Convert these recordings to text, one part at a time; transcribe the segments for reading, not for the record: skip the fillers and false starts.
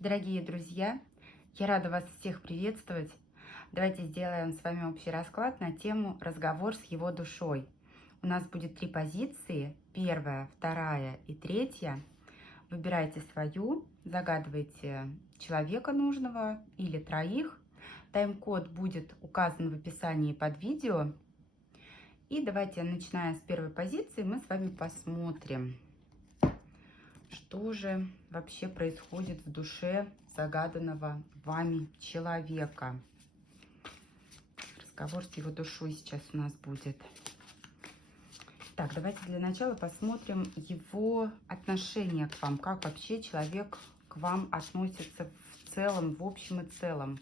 Дорогие друзья, я рада вас всех приветствовать. Давайте сделаем с вами общий расклад на тему «Разговор с его душой». У нас будет 3 позиции, первая, вторая и третья. Выбирайте свою, загадывайте человека нужного или троих. Тайм-код будет указан в описании под видео. И давайте, начиная с первой позиции, мы с вами посмотрим, что же вообще происходит в душе загаданного вами человека. Разговор с его душой сейчас у нас будет. Так, давайте для начала посмотрим его отношение к вам. Как вообще человек к вам относится в целом, в общем и целом.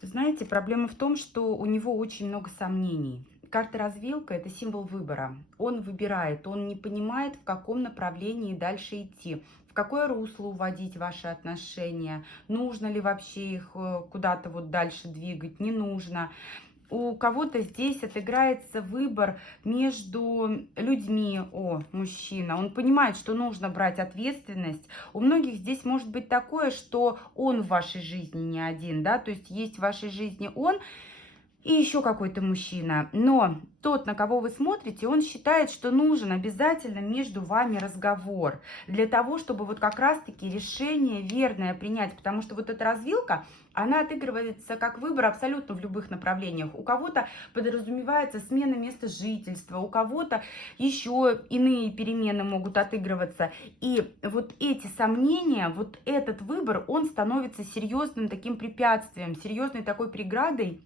Знаете, проблема в том, что у него очень много сомнений. Карта развилка – это символ выбора. Он выбирает, он не понимает, в каком направлении дальше идти, в какое русло уводить ваши отношения, нужно ли вообще их куда-то вот дальше двигать, не нужно. У кого-то здесь отыграется выбор между людьми. О, мужчина, он понимает, что нужно брать ответственность. У многих здесь может быть такое, что он в вашей жизни не один, да, то есть есть в вашей жизни он и еще какой-то мужчина. Но тот, на кого вы смотрите, он считает, что нужен обязательно между вами разговор для того, чтобы вот как раз-таки решение верное принять. Потому что вот эта развилка, она отыгрывается как выбор абсолютно в любых направлениях. У кого-то подразумевается смена места жительства, у кого-то еще иные перемены могут отыгрываться. И вот эти сомнения, вот этот выбор, он становится серьезным таким препятствием, серьезной такой преградой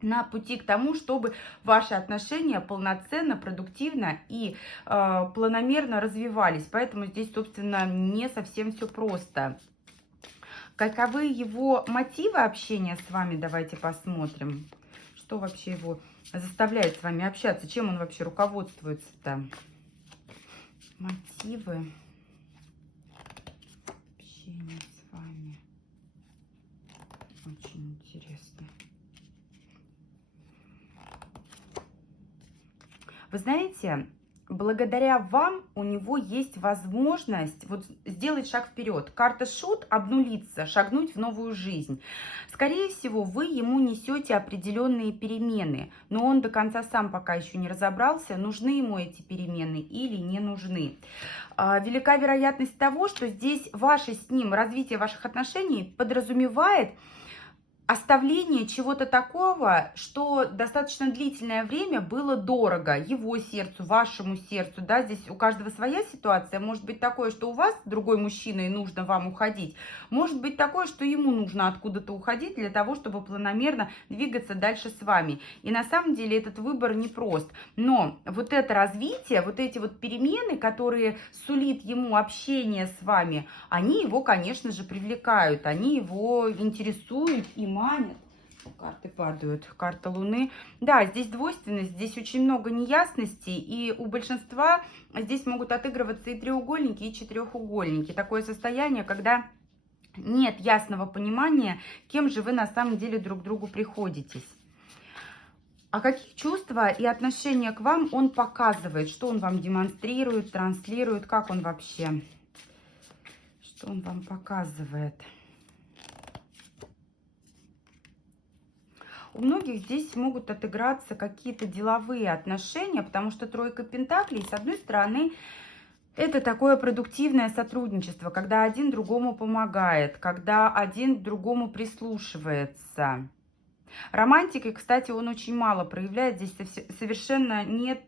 на пути к тому, чтобы ваши отношения полноценно, продуктивно и планомерно развивались. Поэтому здесь, собственно, не совсем все просто. Каковы его мотивы общения с вами? Давайте посмотрим. Что вообще его заставляет с вами общаться? Чем он вообще руководствуется-то? Мотивы общения с вами. Очень интересно. Вы знаете, благодаря вам у него есть возможность вот сделать шаг вперед. Карта шут, обнулиться, шагнуть в новую жизнь. Скорее всего, вы ему несете определенные перемены, но он до конца сам пока еще не разобрался, нужны ему эти перемены или не нужны. Велика вероятность того, что здесь ваше с ним развитие ваших отношений подразумевает оставление чего-то такого, что достаточно длительное время было дорого его сердцу, вашему сердцу, да, здесь у каждого своя ситуация, может быть такое, что у вас другой мужчина и нужно вам уходить, может быть такое, что ему нужно откуда-то уходить для того, чтобы планомерно двигаться дальше с вами, и на самом деле этот выбор непрост, но вот это развитие, вот эти вот перемены, которые сулит ему общение с вами, они его, конечно же, привлекают, они его интересуют и манят. Карты падают. Карта Луны. Да, здесь двойственность, здесь очень много неясностей. И у большинства здесь могут отыгрываться и треугольники, и четырехугольники. Такое состояние, когда нет ясного понимания, кем же вы на самом деле друг другу приходитесь. А какие чувства и отношения к вам он показывает? Что он вам демонстрирует, транслирует? Как он вообще? Что он вам показывает? У многих здесь могут отыграться какие-то деловые отношения, потому что тройка пентаклей, с одной стороны, это такое продуктивное сотрудничество, когда один другому помогает, когда один к другому прислушивается. Романтикой, кстати, он очень мало проявляет. Здесь совершенно нет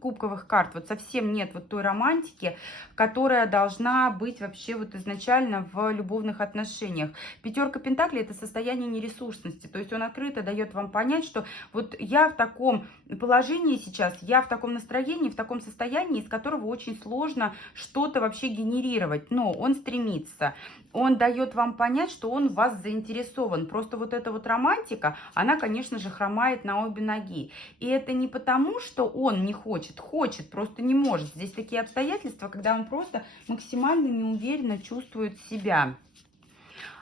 кубковых карт. Вот совсем нет вот той романтики, которая должна быть вообще вот изначально в любовных отношениях. Пятерка пентаклей – это состояние нересурсности. То есть он открыто дает вам понять, что вот я в таком положении сейчас, я в таком настроении, в таком состоянии, из которого очень сложно что-то вообще генерировать. Но он стремится. Он дает вам понять, что он в вас заинтересован. Просто вот эта вот романтика, она, конечно же, хромает на обе ноги. И это не потому, что он не хочет, хочет, просто не может. Здесь такие обстоятельства, когда он просто максимально неуверенно чувствует себя.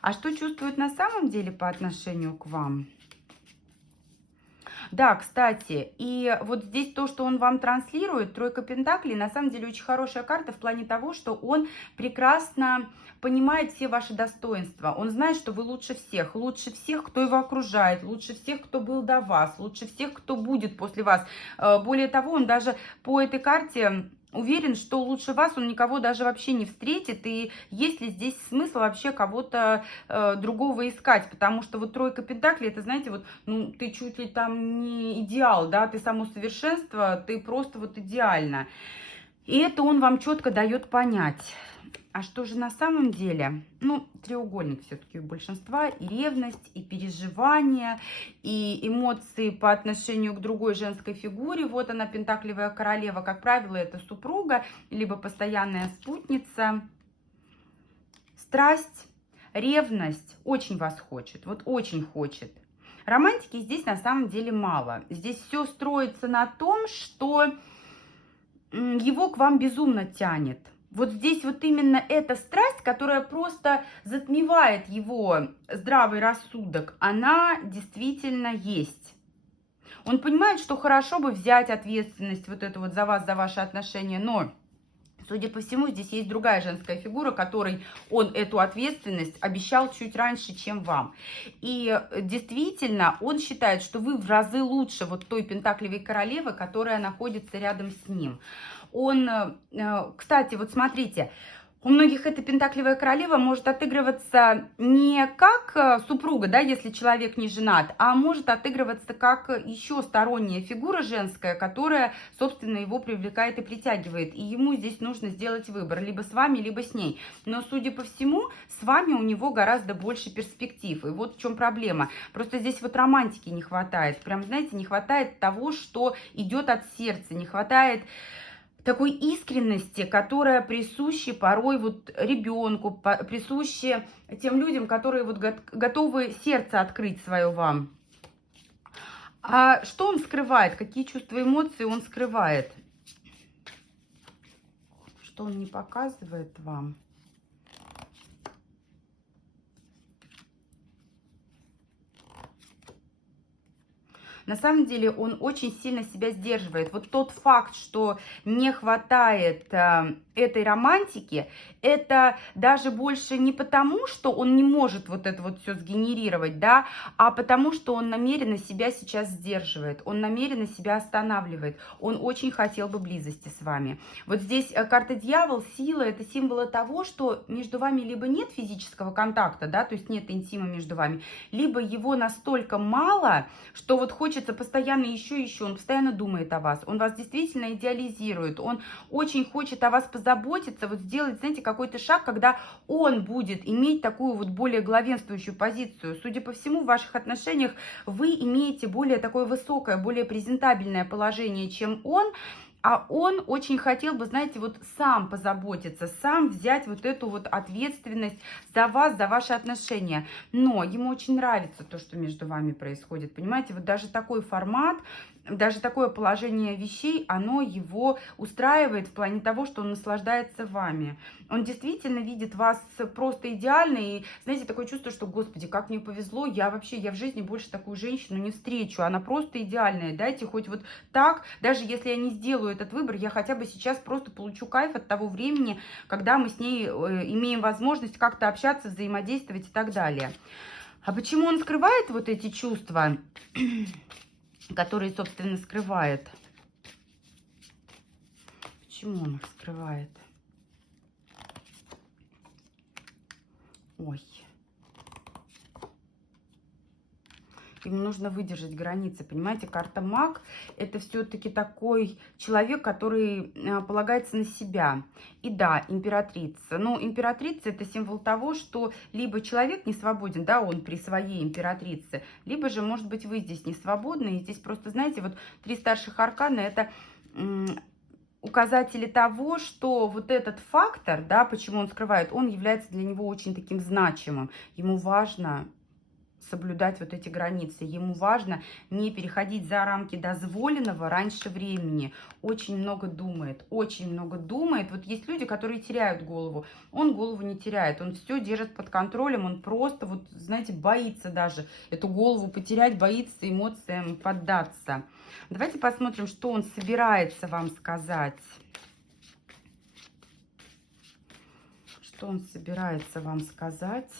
А что чувствует на самом деле по отношению к вам? Да, кстати, и вот здесь то, что он вам транслирует, тройка пентаклей, на самом деле очень хорошая карта в плане того, что он прекрасно понимает все ваши достоинства. Он знает, что вы лучше всех, кто его окружает, лучше всех, кто был до вас, лучше всех, кто будет после вас. Более того, он даже по этой карте уверен, что лучше вас он никого даже вообще не встретит, и есть ли здесь смысл вообще кого-то другого искать, потому что вот тройка пентаклей, это, знаете, вот, ну, ты чуть ли там не идеал, да, ты само совершенство, ты просто вот идеально. И это он вам четко дает понять. А что же на самом деле? Ну, треугольник все-таки у большинства. И ревность, и переживания, и эмоции по отношению к другой женской фигуре. Вот она, пентаклевая королева. Как правило, это супруга, либо постоянная спутница. Страсть, ревность очень вас хочет. Вот очень хочет. Романтики здесь на самом деле мало. Здесь все строится на том, что его к вам безумно тянет. Вот здесь вот именно эта страсть, которая просто затмевает его здравый рассудок, она действительно есть. Он понимает, что хорошо бы взять ответственность вот эту вот за вас, за ваши отношения, но, судя по всему, здесь есть другая женская фигура, которой он эту ответственность обещал чуть раньше, чем вам. И действительно, он считает, что вы в разы лучше вот той пентаклевой королевы, которая находится рядом с ним. Он, кстати, вот смотрите, у многих эта пентаклевая королева может отыгрываться не как супруга, да, если человек не женат, а может отыгрываться как еще сторонняя фигура женская, которая, собственно, его привлекает и притягивает. И ему здесь нужно сделать выбор, либо с вами, либо с ней. Но, судя по всему, с вами у него гораздо больше перспектив. И вот в чем проблема. Просто здесь вот романтики не хватает. Прям, знаете, не хватает того, что идет от сердца, не хватает такой искренности, которая присуща порой вот ребенку, присуща тем людям, которые вот готовы сердце открыть свое вам. А что он скрывает? Какие чувства, эмоции он скрывает? Что он не показывает вам? На самом деле он очень сильно себя сдерживает. Вот тот факт, что не хватает этой романтики, это даже больше не потому, что он не может вот это вот все сгенерировать, да, а потому, что он намеренно себя сейчас сдерживает, он намеренно себя останавливает. Он очень хотел бы близости с вами. Вот здесь карта дьявол, сила, это символ того, что между вами либо нет физического контакта, да, то есть нет интима между вами, либо его настолько мало, что вот хочется постоянно еще, он постоянно думает о вас, он вас действительно идеализирует, он очень хочет о вас позаботиться, вот сделать, знаете, какой-то шаг, когда он будет иметь такую вот более главенствующую позицию. Судя по всему, в ваших отношениях вы имеете более такое высокое, более презентабельное положение, чем он. А он очень хотел бы, знаете, вот сам позаботиться, сам взять вот эту вот ответственность за вас, за ваши отношения. Но ему очень нравится то, что между вами происходит. Понимаете, вот даже такой формат, даже такое положение вещей, оно его устраивает в плане того, что он наслаждается вами. Он действительно видит вас просто идеальной. И, знаете, такое чувство, что, господи, как мне повезло, я в жизни больше такую женщину не встречу. Она просто идеальная. Дайте хоть вот так, даже если я не сделаю этот выбор, я хотя бы сейчас просто получу кайф от того времени, когда мы с ней имеем возможность как-то общаться, взаимодействовать и так далее. А почему он скрывает вот эти чувства, которые, собственно, скрывает? Почему он их скрывает? Ой. Ему нужно выдержать границы, понимаете? Карта маг – это все-таки такой человек, который полагается на себя. И да, императрица. Но императрица – это символ того, что либо человек не свободен, да, он при своей императрице, либо же, может быть, вы здесь не свободны. И здесь просто, знаете, вот 3 старших аркана – это указатели того, что вот этот фактор, да, почему он скрывает, он является для него очень таким значимым. Ему важно соблюдать вот эти границы. Ему важно не переходить за рамки дозволенного раньше времени. Очень много думает, очень много думает. Вот есть люди, которые теряют голову. Он голову не теряет, он все держит под контролем, он просто, вот, знаете, боится даже эту голову потерять, боится эмоциям поддаться. Давайте посмотрим, что он собирается вам сказать. Что он собирается вам сказать?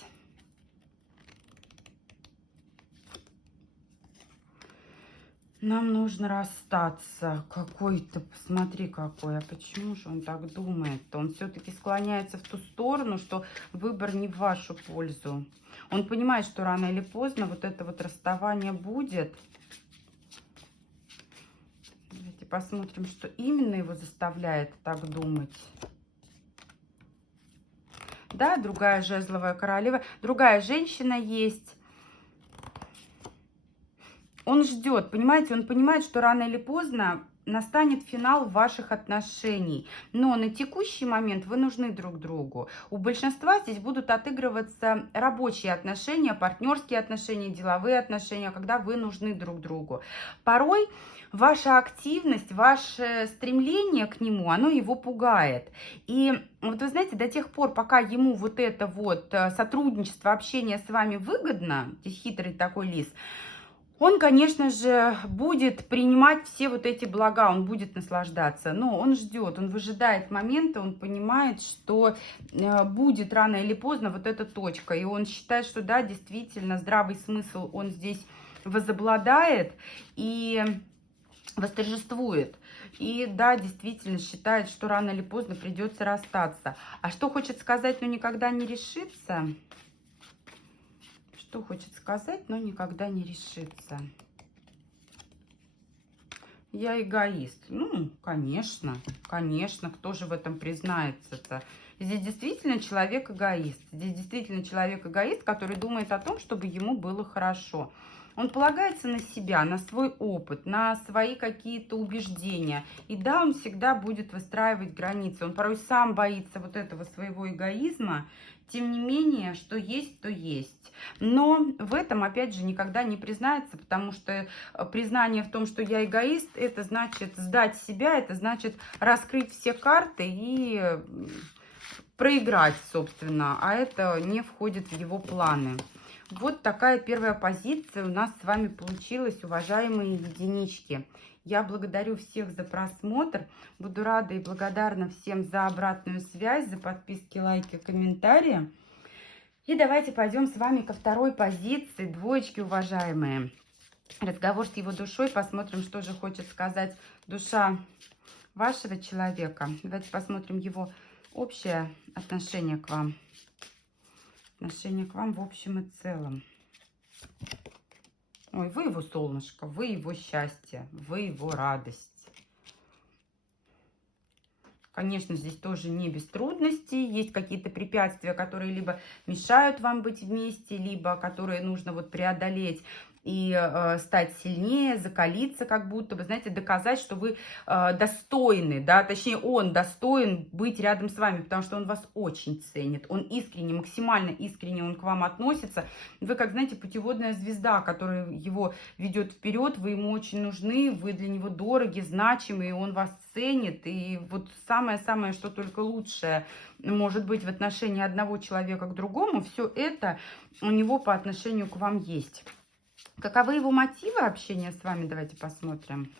Нам нужно расстаться. Какой-то, посмотри какой. А почему же он так думает? Он все-таки склоняется в ту сторону, что выбор не в вашу пользу. Он понимает, что рано или поздно вот это вот расставание будет. Давайте посмотрим, что именно его заставляет так думать. Да, другая жезловая королева. Другая женщина есть. Он ждет, понимаете, он понимает, что рано или поздно настанет финал ваших отношений. Но на текущий момент вы нужны друг другу. У большинства здесь будут отыгрываться рабочие отношения, партнерские отношения, деловые отношения, когда вы нужны друг другу. Порой ваша активность, ваше стремление к нему, оно его пугает. И вот вы знаете, до тех пор, пока ему вот это вот сотрудничество, общение с вами выгодно, здесь хитрый такой лис, он, конечно же, будет принимать все вот эти блага, он будет наслаждаться, но он ждет, он выжидает момента, он понимает, что будет рано или поздно вот эта точка, и он считает, что да, действительно, здравый смысл, он здесь возобладает и восторжествует. И да, действительно считает, что рано или поздно придется расстаться. А что хочет сказать, но никогда не решится? Что хочет сказать, но никогда не решится. Я эгоист. Ну, конечно, конечно, кто же в этом признается-то? Здесь действительно человек эгоист. Здесь действительно человек эгоист, который думает о том, чтобы ему было хорошо. Он полагается на себя, на свой опыт, на свои какие-то убеждения. И да, он всегда будет выстраивать границы. Он порой сам боится вот этого своего эгоизма. Тем не менее, что есть, то есть. Но в этом, опять же, никогда не признается, потому что признание в том, что я эгоист, это значит сдать себя, это значит раскрыть все карты и проиграть, собственно. А это не входит в его планы. Вот такая первая позиция у нас с вами получилась, уважаемые единички. Я благодарю всех за просмотр. Буду рада и благодарна всем за обратную связь, за подписки, лайки, комментарии. И давайте пойдем с вами ко второй позиции. Двоечки, уважаемые. Разговор с его душой. Посмотрим, что же хочет сказать душа вашего человека. Давайте посмотрим его общее отношение к вам. Отношение к вам в общем и целом. Ой, вы его солнышко, вы его счастье, вы его радость. Конечно, здесь тоже не без трудностей. Есть какие-то препятствия, которые либо мешают вам быть вместе, либо которые нужно вот преодолеть и стать сильнее, закалиться как будто бы, знаете, доказать, что вы достойны, да, точнее, он достоин быть рядом с вами, потому что он вас очень ценит, он искренне, максимально искренне он к вам относится. Вы, как, знаете, путеводная звезда, которая его ведет вперед, вы ему очень нужны, вы для него дороги, значимы, и он вас ценит, и вот самое-самое, что только лучшее может быть в отношении одного человека к другому, все это у него по отношению к вам есть. Каковы его мотивы общения с вами? Давайте посмотрим.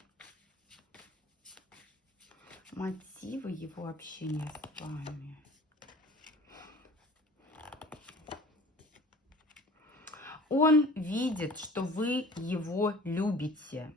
Мотивы его общения с вами. Он видит, что вы его любите.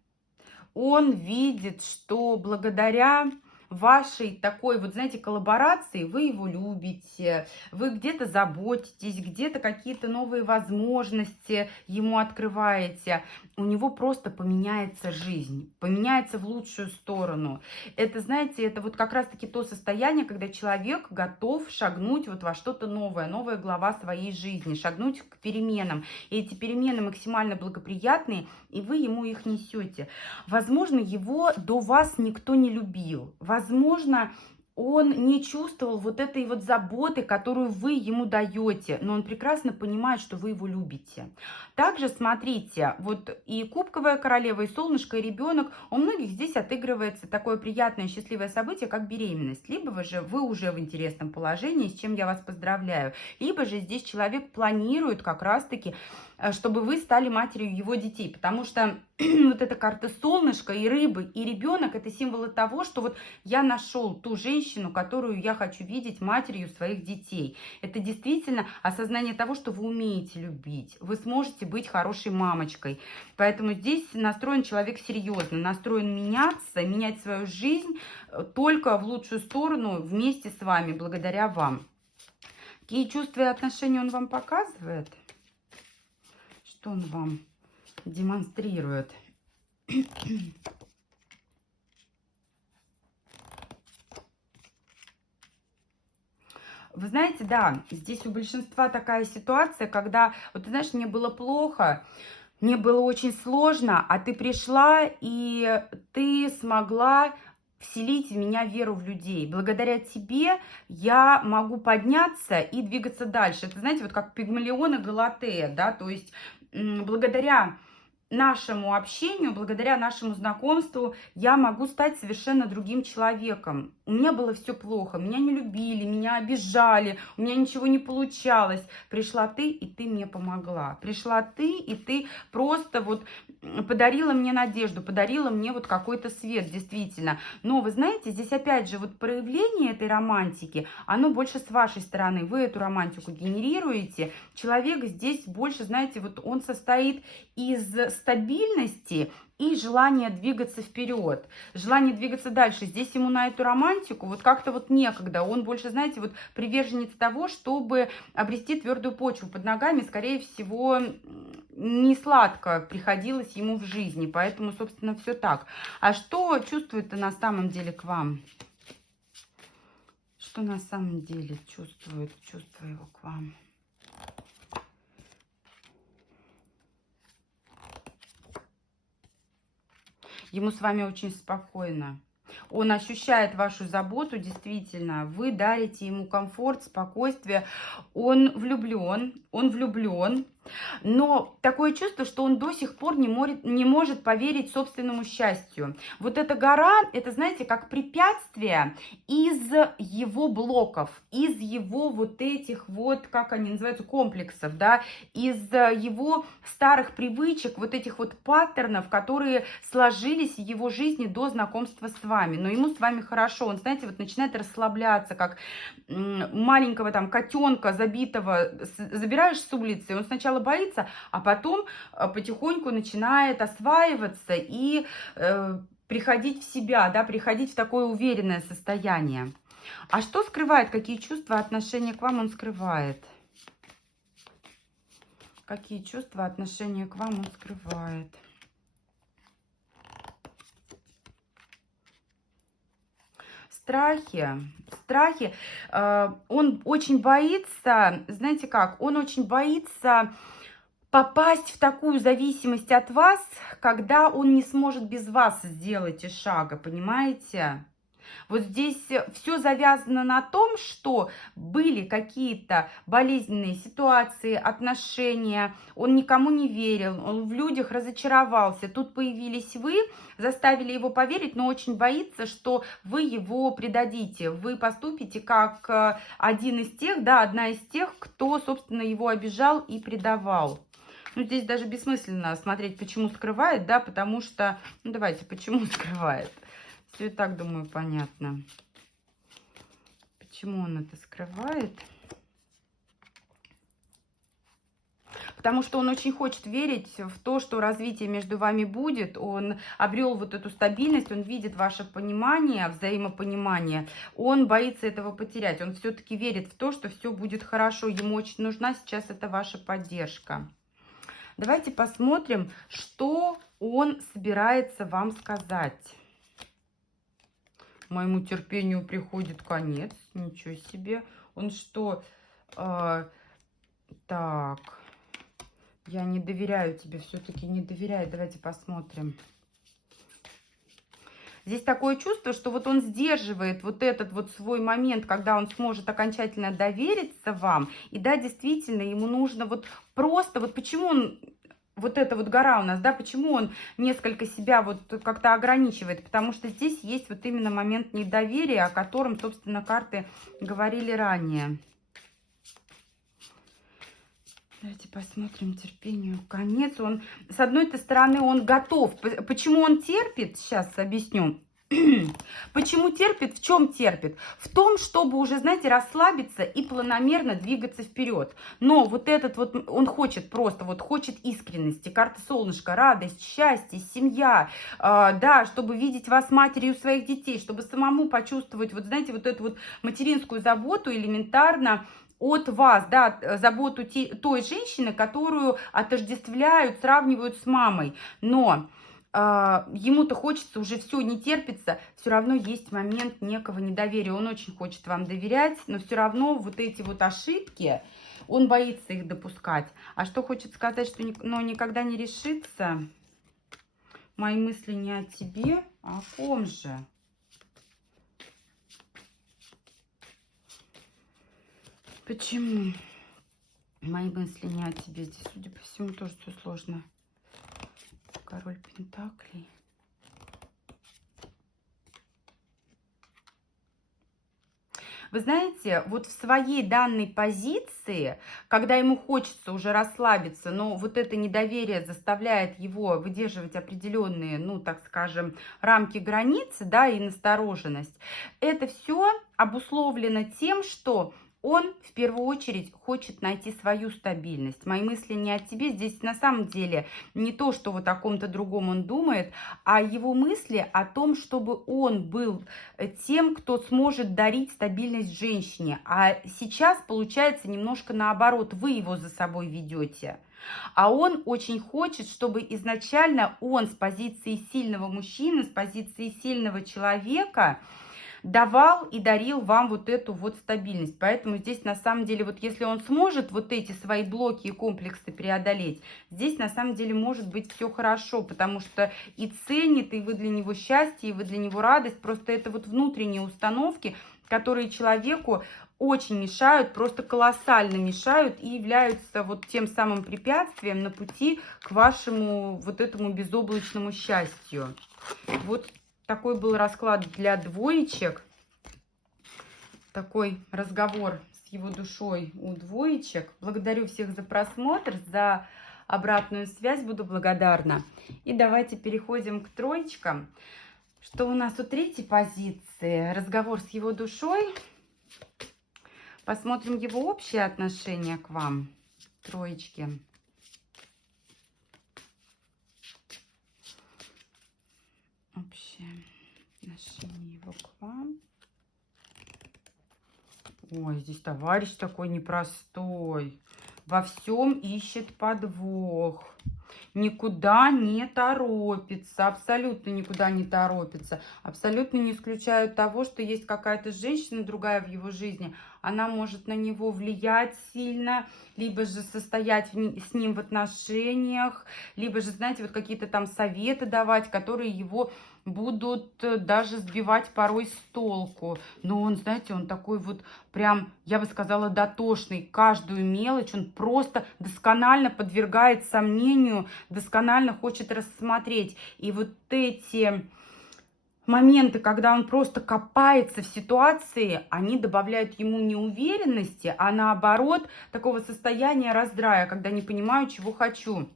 Он видит, что благодаря вашей такой, вот знаете, коллаборации вы его любите, вы где-то заботитесь, где-то какие-то новые возможности ему открываете. У него просто поменяется жизнь, поменяется в лучшую сторону. Это, знаете, это вот как раз-таки то состояние, когда человек готов шагнуть вот во что-то новое, новая глава своей жизни, шагнуть к переменам. И эти перемены максимально благоприятные, и вы ему их несете. Возможно, его до вас никто не любил. Возможно, он не чувствовал вот этой вот заботы, которую вы ему даете, но он прекрасно понимает, что вы его любите. Также смотрите, вот и кубковая королева, и солнышко, и ребенок, у многих здесь отыгрывается такое приятное, счастливое событие, как беременность. Либо вы уже в интересном положении, с чем я вас поздравляю, либо же здесь человек планирует как раз-таки, чтобы вы стали матерью его детей, потому что вот эта карта солнышко и рыбы, и ребенок — это символы того, что вот я нашел ту женщину, которую я хочу видеть матерью своих детей. Это действительно осознание того, что вы умеете любить, вы сможете быть хорошей мамочкой. Поэтому здесь настроен человек серьезно, настроен меняться, менять свою жизнь только в лучшую сторону вместе с вами, благодаря вам. Какие чувства и отношения он вам показывает? Что он вам демонстрирует? Вы знаете, да, здесь у большинства такая ситуация, когда, вот ты знаешь, мне было плохо, мне было очень сложно, а ты пришла, и ты смогла вселить в меня веру в людей. Благодаря тебе я могу подняться и двигаться дальше. Это, знаете, вот как Пигмалион и Галатея, да, то есть благодаря нашему общению, благодаря нашему знакомству я могу стать совершенно другим человеком. У меня было все плохо, меня не любили, меня обижали, у меня ничего не получалось. Пришла ты, и ты мне помогла. Пришла ты, и ты просто вот подарила мне надежду, подарила мне вот какой-то свет, действительно. Но вы знаете, здесь опять же вот проявление этой романтики, оно больше с вашей стороны. Вы эту романтику генерируете. Человек здесь больше, знаете, вот он состоит из стабильности и желание двигаться вперед, желание двигаться дальше. Здесь ему на эту романтику вот как-то вот некогда. Он больше, знаете, вот приверженец того, чтобы обрести твердую почву под ногами. Скорее всего, не сладко приходилось ему в жизни. Поэтому, собственно, все так. А что чувствует-то на самом деле к вам? Что на самом деле чувствует чувство его к вам? Ему с вами очень спокойно. Он ощущает вашу заботу, действительно. Вы дарите ему комфорт, спокойствие. Он влюблен. Но такое чувство, что он до сих пор не может поверить собственному счастью. Вот эта гора, это, знаете, как препятствие из его блоков, из его вот этих вот, как они называются, комплексов, да, из его старых привычек, вот этих вот паттернов, которые сложились в его жизни до знакомства с вами. Но ему с вами хорошо. Он, знаете, вот начинает расслабляться, как маленького там котенка забитого забираешь с улицы, он сначала боится, а потом потихоньку начинает осваиваться и приходить в себя, да, приходить в такое уверенное состояние. А что скрывает, какие чувства, отношения к вам он скрывает? Какие чувства, отношения к вам он скрывает? Страхи. Он очень боится, знаете как, он очень боится попасть в такую зависимость от вас, когда он не сможет без вас сделать и шага, понимаете? Вот здесь все завязано на том, что были какие-то болезненные ситуации, отношения, он никому не верил, он в людях разочаровался. Тут появились вы, заставили его поверить, но очень боится, что вы его предадите. Вы поступите как один из тех, да, одна из тех, кто, собственно, его обижал и предавал. Ну, здесь даже бессмысленно смотреть, почему скрывает, да, потому что, ну, давайте, почему скрывает. Все и так, думаю, понятно. Почему он это скрывает? Потому что он очень хочет верить в то, что развитие между вами будет. Он обрел вот эту стабильность, он видит ваше понимание, взаимопонимание. Он боится этого потерять. Он все-таки верит в то, что все будет хорошо. Ему очень нужна сейчас эта ваша поддержка. Давайте посмотрим, что он собирается вам сказать. Моему терпению приходит конец. Ничего себе. Он что? Так. Я не доверяю тебе. Все-таки не доверяю. Давайте посмотрим. Здесь такое чувство, что вот он сдерживает вот этот вот свой момент, когда он сможет окончательно довериться вам. И да, действительно, ему нужно вот просто, вот почему он, вот эта вот гора у нас, да, почему он несколько себя вот как-то ограничивает, потому что здесь есть вот именно момент недоверия, о котором, собственно, карты говорили ранее. Давайте посмотрим терпению конец. Он, с одной стороны, он готов. Почему он терпит? Сейчас объясню. Почему терпит? В чем терпит? В том, чтобы уже, знаете, расслабиться и планомерно двигаться вперед. Но вот этот вот, он хочет просто, вот хочет искренности. Карта солнышко, радость, счастье, семья. Да, чтобы видеть вас матерью своих детей, чтобы самому почувствовать, вот знаете, вот эту вот материнскую заботу элементарно от вас, да, заботу той женщины, которую отождествляют, сравнивают с мамой. Но ему-то хочется, уже все, не терпится, все равно есть момент некого недоверия. Он очень хочет вам доверять, но все равно вот эти вот ошибки, он боится их допускать. А что хочет сказать, что никогда не решится? Мои мысли не о тебе, а о ком же? Почему? Мои мысли не о тебе. Здесь, судя по всему, тоже все сложно. Король Пентаклей. Вы знаете, вот в своей данной позиции, когда ему хочется уже расслабиться, но вот это недоверие заставляет его выдерживать определенные, ну, так скажем, рамки границы, да, и настороженность, это все обусловлено тем, что он в первую очередь хочет найти свою стабильность. Мои мысли не о тебе. Здесь на самом деле не то, что вот о ком-то другом он думает, а его мысли о том, чтобы он был тем, кто сможет дарить стабильность женщине. А сейчас получается немножко наоборот. Вы его за собой ведете. А он очень хочет, чтобы изначально он с позиции сильного мужчины, с позиции сильного человека давал и дарил вам вот эту вот стабильность. Поэтому здесь на самом деле, вот если он сможет вот эти свои блоки и комплексы преодолеть, здесь на самом деле может быть все хорошо, потому что и ценит, и вы для него счастье, и вы для него радость. Просто это вот внутренние установки, которые человеку очень мешают, просто колоссально мешают и являются вот тем самым препятствием на пути к вашему вот этому безоблачному счастью. Вот такой был расклад для двоечек. Такой разговор с его душой у двоечек. Благодарю всех за просмотр, за обратную связь. Буду благодарна. И давайте переходим к троечкам. Что у нас у третьей позиции? Разговор с его душой. Посмотрим его общее отношение к вам, троечки. Общее отношение его к вам. Ой, здесь товарищ такой непростой. Во всем ищет подвох. Никуда не торопится. Абсолютно никуда не торопится. Абсолютно не исключают того, что есть какая-то женщина другая в его жизни. Она может на него влиять сильно, либо же состоять с ним в отношениях, либо же, знаете, вот какие-то там советы давать, которые его будут даже сбивать порой с толку. Но он, знаете, он такой вот прям, я бы сказала, дотошный. Каждую мелочь он просто досконально подвергает сомнению, досконально хочет рассмотреть. И вот эти моменты, когда он просто копается в ситуации, они добавляют ему неуверенности, а наоборот, такого состояния раздрая, когда не понимаю, чего хочу.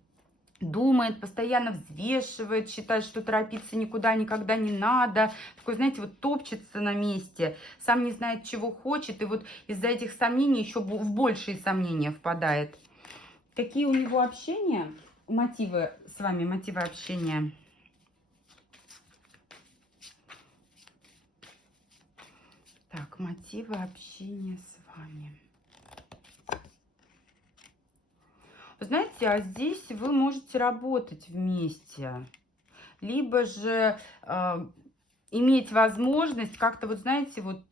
Думает, постоянно взвешивает, считает, что торопиться никуда никогда не надо. Такой, знаете, вот топчется на месте, сам не знает, чего хочет. И вот из-за этих сомнений еще в большие сомнения впадает. Какие у него общения, мотивы с вами, мотивы общения? Так, мотивы общения с вами. Вы знаете, а здесь вы можете работать вместе, либо же иметь возможность как-то, вот знаете, вот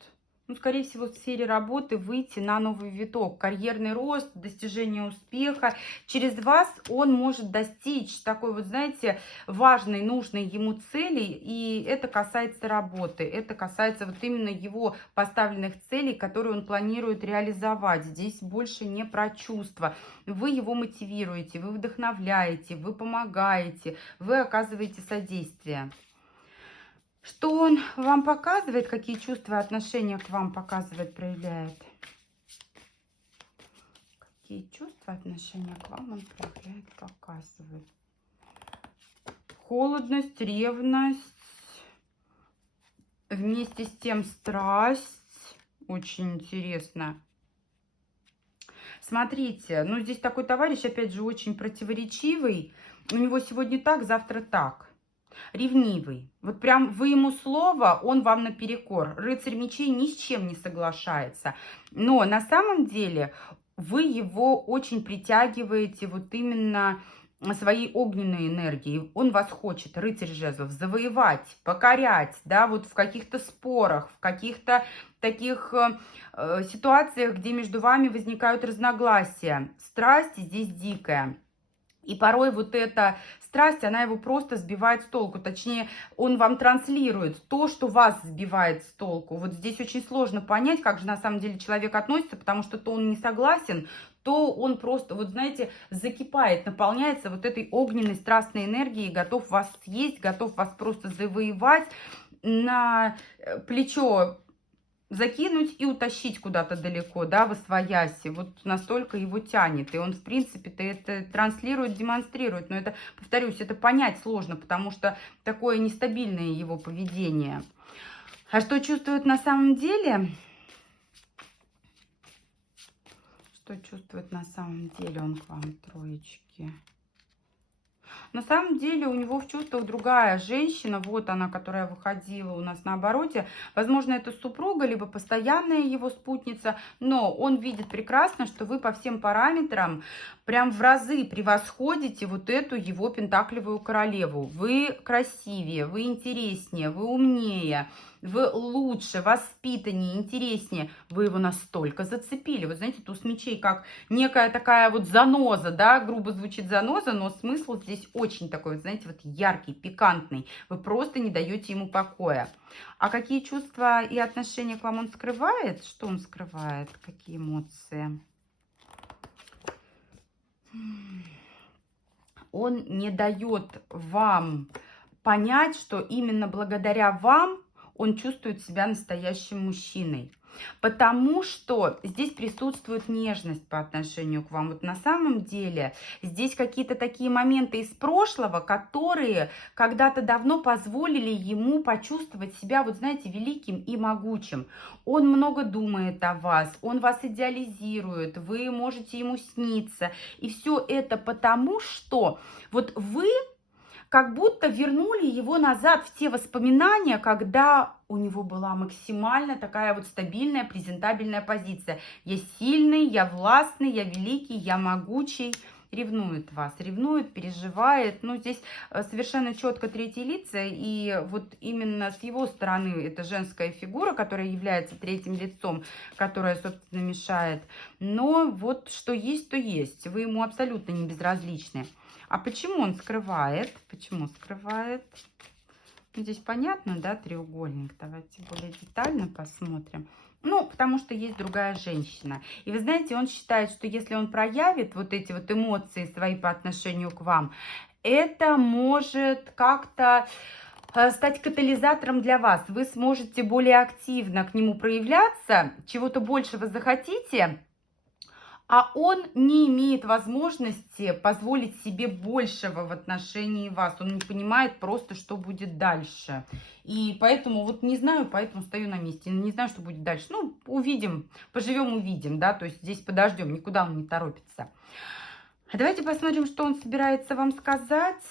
Ну, скорее всего, в сфере работы выйти на новый виток, карьерный рост, достижение успеха. Через вас он может достичь такой вот, знаете, важной, нужной ему цели, и это касается работы, это касается вот именно его поставленных целей, которые он планирует реализовать. Здесь больше не про чувства. Вы его мотивируете, вы вдохновляете, вы помогаете, вы оказываете содействие. Что он вам показывает, какие чувства и отношения к вам показывает, проявляет? Какие чувства и отношения к вам он проявляет, показывает? Холодность, ревность, вместе с тем страсть. Очень интересно. Смотрите, ну здесь такой товарищ, опять же, очень противоречивый. У него сегодня так, завтра так. Ревнивый. Вот прям вы ему слово, он вам наперекор. Рыцарь мечей ни с чем не соглашается. Но на самом деле вы его очень притягиваете вот именно своей огненной энергией. Он вас хочет, рыцарь жезлов, завоевать, покорять, да, вот в каких-то спорах, в каких-то таких ситуациях, где между вами возникают разногласия. Страсть здесь дикая. И порой вот эта страсть, она его просто сбивает с толку. Точнее, он вам транслирует то, что вас сбивает с толку. Вот здесь очень сложно понять, как же на самом деле человек относится, потому что то он не согласен, то он просто, вот знаете, закипает, наполняется вот этой огненной страстной энергией, готов вас съесть, готов вас просто завоевать, на плечо закинуть и утащить куда-то далеко, да, восвояси. Вот настолько его тянет. И он, в принципе-то, это транслирует, демонстрирует. Но это, повторюсь, это понять сложно, потому что такое нестабильное его поведение. А что чувствует на самом деле? Что чувствует на самом деле он к вам, троечки? На самом деле у него в чувствах другая женщина, вот она, которая выходила у нас на обороте. Возможно, это супруга, либо постоянная его спутница, но он видит прекрасно, что вы по всем параметрам прям в разы превосходите вот эту его пентаклевую королеву. Вы красивее, вы интереснее, вы умнее, вы лучше, воспитаннее, интереснее. Вы его настолько зацепили. Вот знаете, туз мечей как некая такая вот заноза, да, грубо звучит заноза, но смысл здесь очень такой, вот знаете, вот яркий, пикантный. Вы просто не даете ему покоя. А какие чувства и отношения к вам он скрывает? Что он скрывает? Какие эмоции? Он не дает вам понять, что именно благодаря вам он чувствует себя настоящим мужчиной. Потому что здесь присутствует нежность по отношению к вам. Вот на самом деле здесь какие-то такие моменты из прошлого, которые когда-то давно позволили ему почувствовать себя, вот знаете, великим и могучим. Он много думает о вас, он вас идеализирует, вы можете ему сниться. И все это потому, что вот вы как будто вернули его назад в те воспоминания, когда у него была максимально такая вот стабильная, презентабельная позиция. Я сильный, я властный, я великий, я могучий. Ревнует вас, ревнует, переживает. Ну, здесь совершенно четко третье лица. И вот именно с его стороны это женская фигура, которая является третьим лицом, которая, собственно, мешает. Но вот что есть, то есть. Вы ему абсолютно не безразличны. А почему он скрывает? Почему скрывает? Здесь понятно, да, треугольник. Давайте более детально посмотрим. Ну, потому что есть другая женщина. И вы знаете, он считает, что если он проявит вот эти вот эмоции свои по отношению к вам, это может как-то стать катализатором для вас. Вы сможете более активно к нему проявляться, чего-то большего захотите, а он не имеет возможности позволить себе большего в отношении вас. Он не понимает просто, что будет дальше. И поэтому, вот не знаю, поэтому стою на месте. Не знаю, что будет дальше. Ну, увидим, поживем, увидим, да. То есть здесь подождем, никуда он не торопится. А давайте посмотрим, что он собирается вам сказать.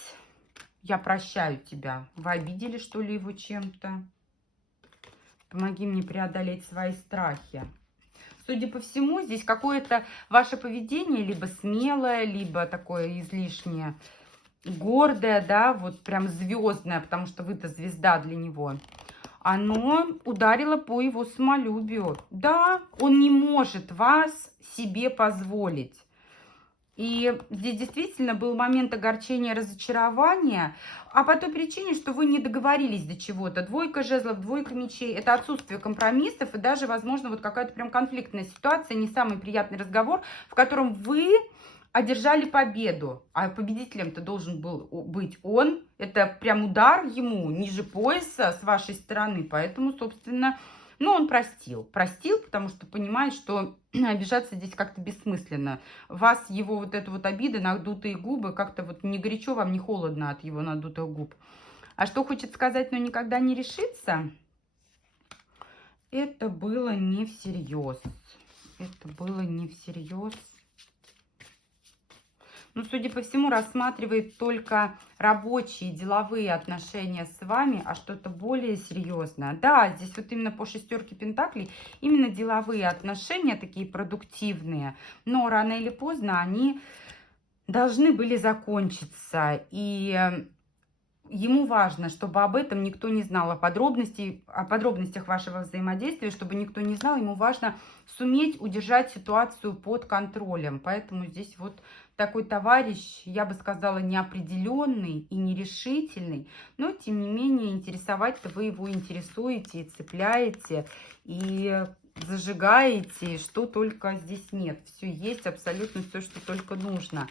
Я прощаю тебя. Вы обидели, что ли, его чем-то? Помоги мне преодолеть свои страхи. Судя по всему, здесь какое-то ваше поведение либо смелое, либо такое излишне гордое, да, вот прям звездное, потому что вы-то звезда для него. оно ударило по его самолюбию. Да, он не может вас себе позволить. И здесь действительно был момент огорчения, разочарования, а по той причине, что вы не договорились до чего-то. Двойка жезлов, двойка мечей – это отсутствие компромиссов и даже, возможно, вот какая-то прям конфликтная ситуация, не самый приятный разговор, в котором вы одержали победу, а победителем-то должен был быть он. Это прям удар ему ниже пояса с вашей стороны, поэтому, собственно, ну, он простил, потому что понимает, что обижаться здесь как-то бессмысленно. Вас, его вот эта вот обида, надутые губы, как-то вот не горячо вам, не холодно от его надутых губ. А что хочет сказать, но никогда не решится? Это было не всерьез. Это было не всерьез. Ну, судя по всему, рассматривает только рабочие, деловые отношения с вами, а что-то более серьезное. Да, здесь вот именно по шестерке пентаклей, именно деловые отношения, такие продуктивные, но рано или поздно они должны были закончиться. И ему важно, чтобы об этом никто не знал, о подробностях вашего взаимодействия, чтобы никто не знал. Ему важно суметь удержать ситуацию под контролем. Поэтому здесь вот такой товарищ, я бы сказала, неопределенный и нерешительный, но тем не менее интересовать-то вы его интересуете и цепляете, и зажигаете, что только здесь нет. Все есть, абсолютно все, что только нужно.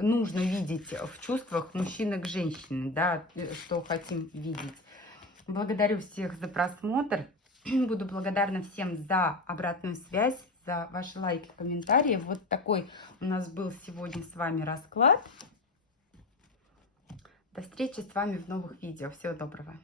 Нужно видеть в чувствах мужчины к женщине, да, что хотим видеть. Благодарю всех за просмотр. Буду благодарна всем за обратную связь, за ваши лайки, комментарии. Вот такой у нас был сегодня с вами расклад. До встречи с вами в новых видео. Всего доброго.